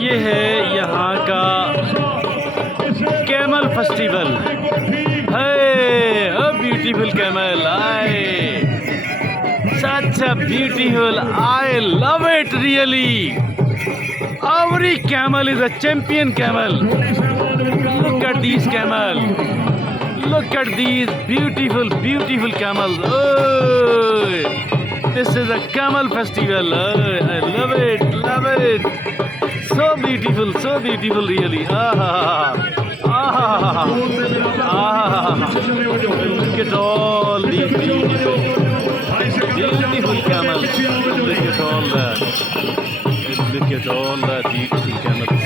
ये है यहाँ का कैमल फेस्टिवल है। अ ब्यूटीफुल कैमल आए, such a beautiful, I love it really. Every camel is a champion camel. Look at these camel. Look at these beautiful, beautiful camels. Oh, this is a camel festival. Oh, I love it, love it. So beautiful really. Ah, ah, ah. Look at all these beautiful, beautiful camels. Look at all that. Look at all that beautiful camels.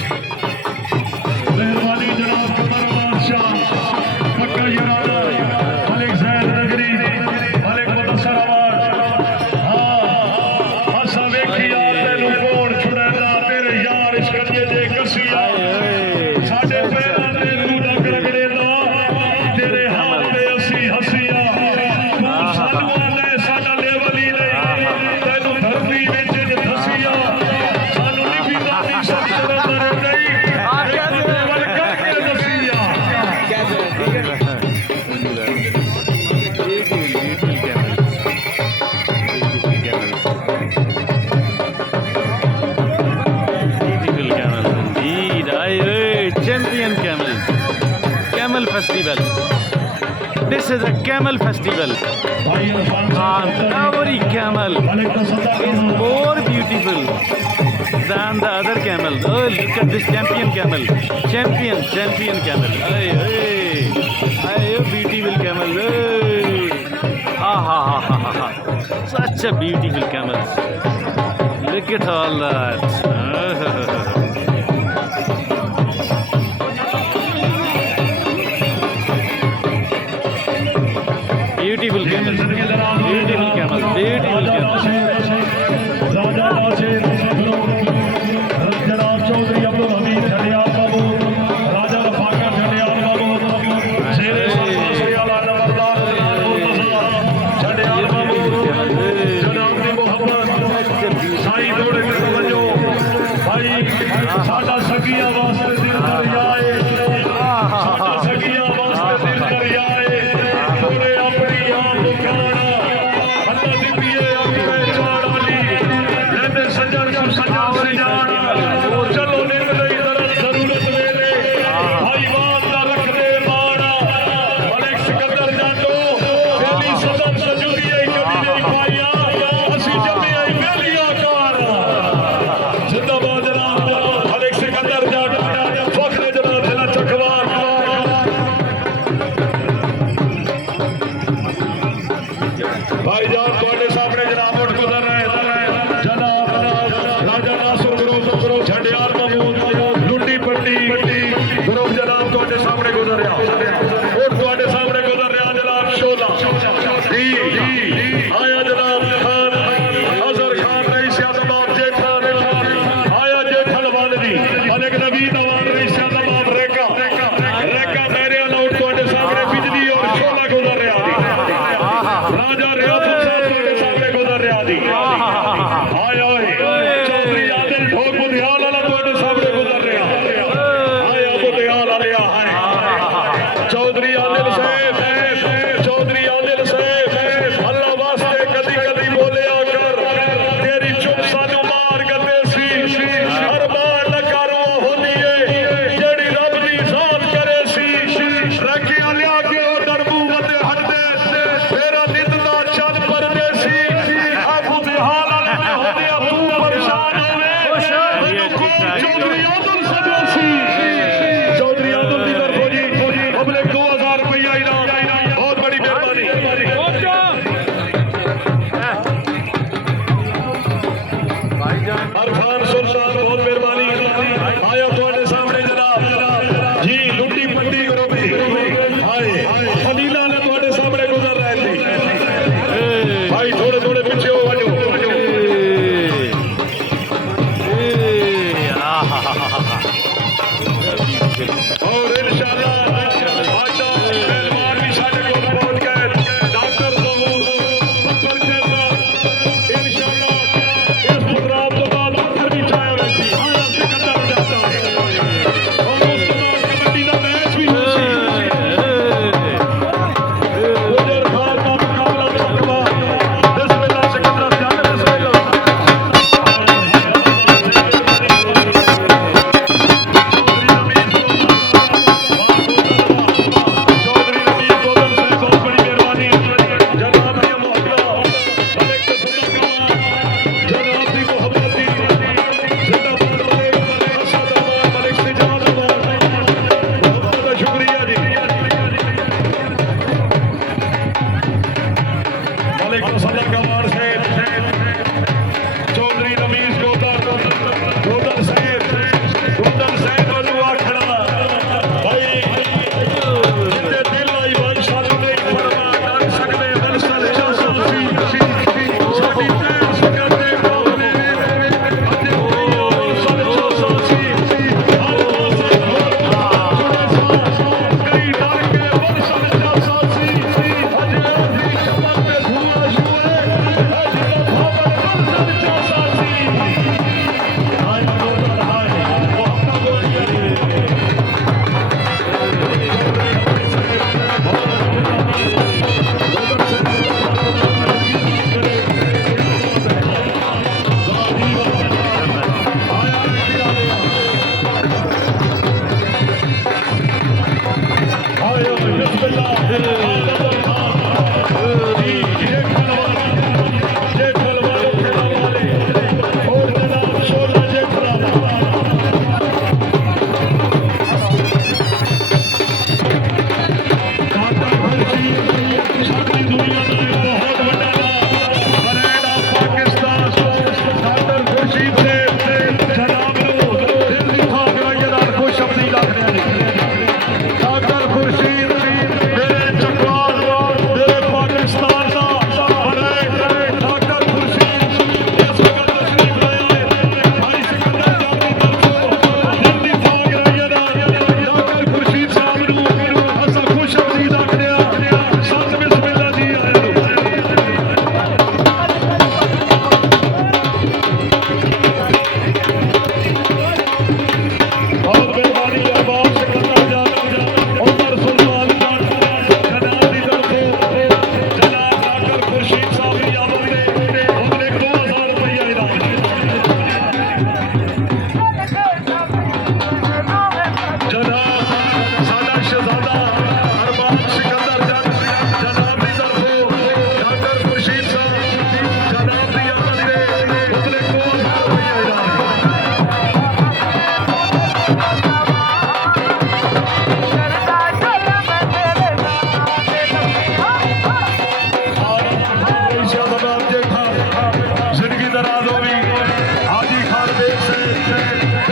Champion camel festival. This is a camel festival. Every camel is more beautiful than the other camels. Oh, look at this champion camel. Champion camel. Hey, beautiful camel. Hey. Such a beautiful camel. Look at all that. Beautiful camels, beautiful camels, beautiful camels.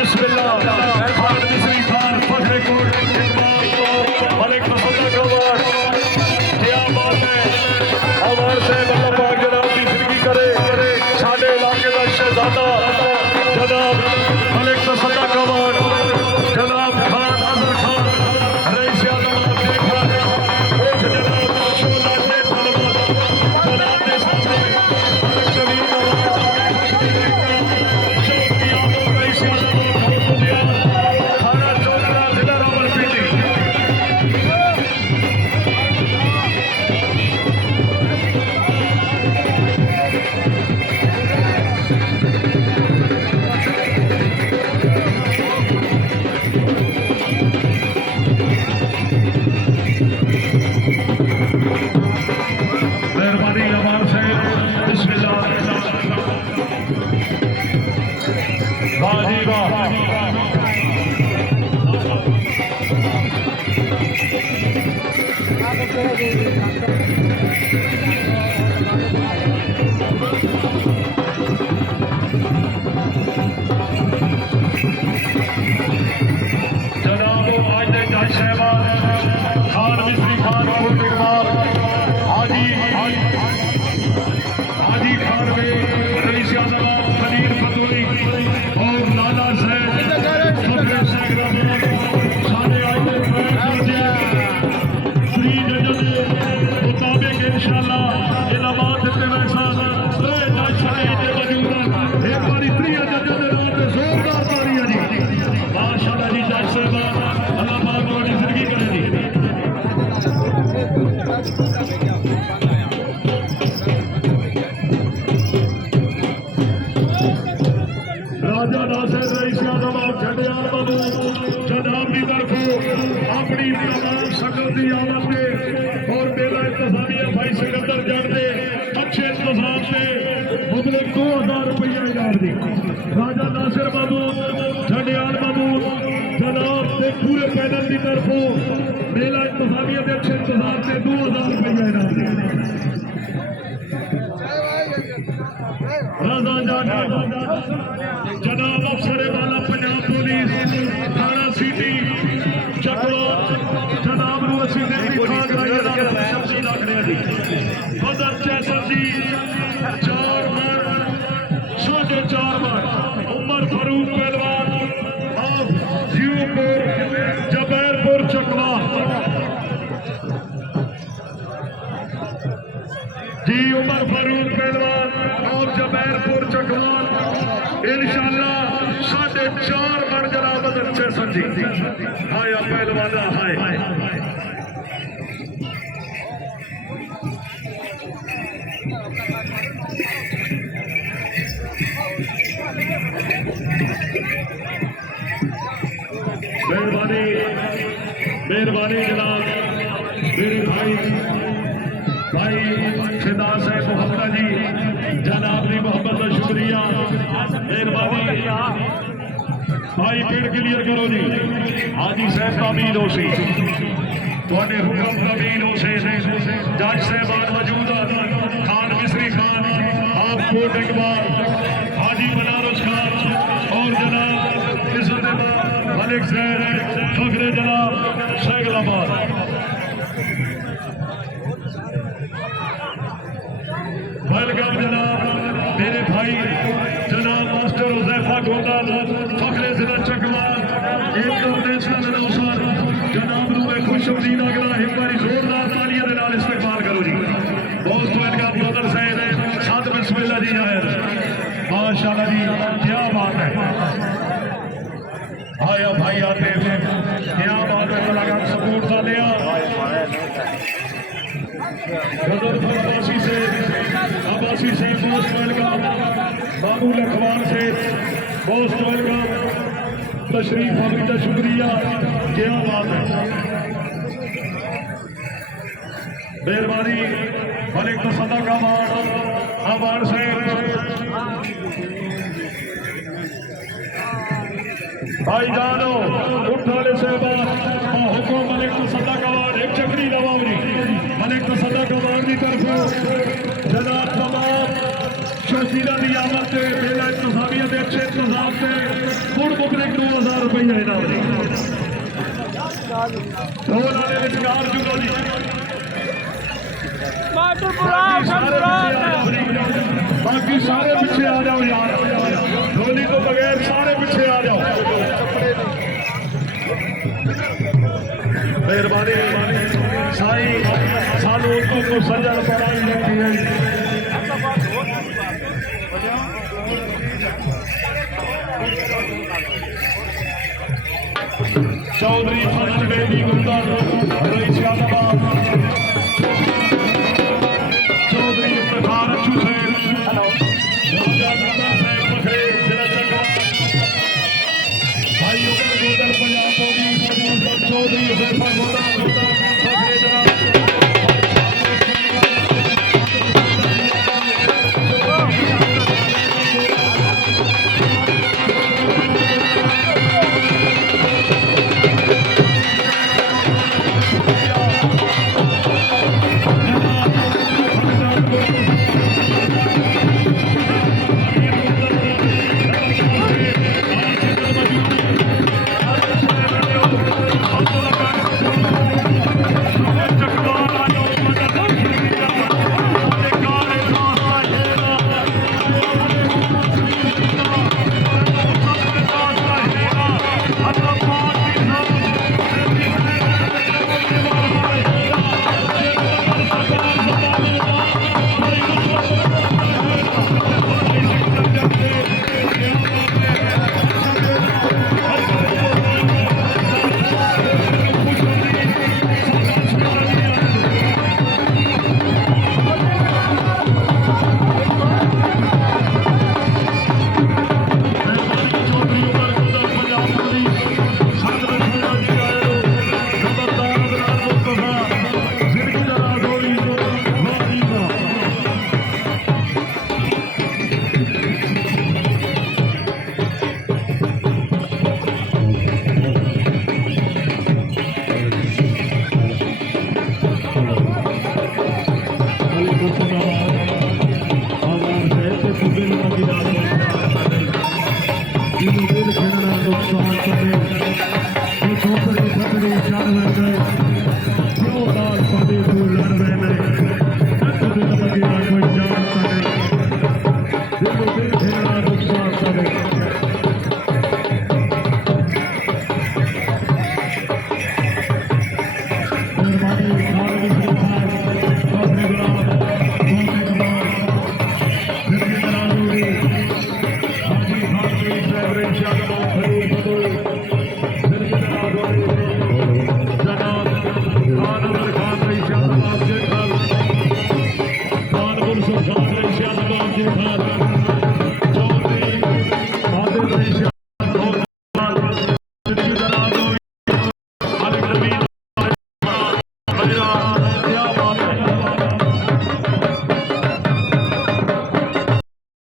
Bismillah Khan मिस्री Khan Fakhre coat Malik मुसद्दक award क्या बात है award से अल्लाह पाक जनाब की जिंदगी करे साडे इलाके का शहजादा जनाब मलिक मुसद्दक अवार्ड जनाब खान अजहर खान रईस आजम देखा उठ जनाब शोला से तलबत जनाब के सामने मलिक नवीन मेहरबानी अमान से बिस्मिल्लाह वाह जी वाह जनाब आज ने जज साहबान खान मिस्री खान कोट इकबाल हाजी खान में रईस आजम खलील फतूरी और लाला सैद फखरे सैगराबाद सारे आज ने फ्री जजों के मुताबिक इंशाअल्लाह इनामात देते वैसा जज सारे इतने मौजूद हैं एक बारी फ्री जजों के नाम पे जोरदार ताली है जी माशाअल्लाह जी जज साहब अल्लाह पाक आपकी जिंदगी करे जी राजा नासिर रईस आजम झंडियाल बाबू जनाब की तरफ अपनी तमाम सकल की आमद से और मेला इंतजामिया भाई सिकंदर जट के अच्छे इंतजाम से मुबलिक 2000 रुपये इनाम दी राजा नासिर बाबू झंडियाल बाबू जनाब के पूरे पैनल की तरफ मेला इंतजामिया के अच्छे इंतजाम से 2000 रुपये इनाम दी राजा जाटा जनाब अफसर वाला पंजाब पुलिस थाना सिटी चकवा जनाब नूं असीं शब्दी रख रहे जी बदर चैसन जी 4 मन 4.5 मन उमर फारूक पहलवान ऑफ जीवपुर जबैरपुर चकवा जी उमर फारूक पहलवान और जबैरपुर चकवान इंशाअल्लाह 4.5 मन जनाब अच्छे संजी हाया पहलवाना हाय मेहरबानी मेहरबानी जनाब मेरे भाई फिदा साहब मोहम्मद जी जनाब की मोहब्बत का शुक्रिया मेहरबानी भाई पेड़ क्लियर करो जी हाजी साहब काबील हो से थोड़े हुक्म काबील हो से जज साहबान मौजूद खान मिस्री खान आप कोट इकबाल हाजी बनारस खान और जनाब मलिक सैद फखरे जनाब सैगलाबाद वेलकम जनाब मेरे भाई जनाब मास्टर हुजैफा गोंदाल फखरे जिला चकवा इंटरनेशनल अनाउंसर जनाब नूं मैं खुशअमदीद अगला एक बारी जोरदार तालियां दे नाल इस्तकबाल करो जी बहुत वेलकम ब्रदर साहब साथ बिस्मिल्लाह जी जाहिर माशाअल्लाह जी क्या बात है आया भाई आते क्या बात है लगातार सपोर्ट दा लिया अब्बासी से मोस्ट वेलकम बाबू लखवान से मोस्ट वेलकम तशरीफ आने का शुक्रिया क्या बात है मेहरबानी मलिक तसदा का अवार्ड से भाई जानो उठाने से बाद हुक्म मलिक तसदा का एक चक्री नवावरी मलिक तसदा का की तरफ जनाब तमाम शर्जीला की आमद से मेला इंतजामिया के अच्छे इंतजाम से मुड़ मुबलिक ਰੁਪਏ ਇਨਾਮ ਜੀ ਉਹਨਾਂ ਦੇ ਵਿਚਕਾਰ ਜੁੜੋ ਜੀ बाकी सारे पीछे आ जाओ यार ढोली को बगैर सारे पीछे आ जाओ मेहरबानी साई सानू को सजन कराई जाती है Chaudhary first baby Gupta rice Yadav Chaudhary प्रधान हुसैन भाई उधर Punjab Chaudhary Ini dia kena nak doktor sampai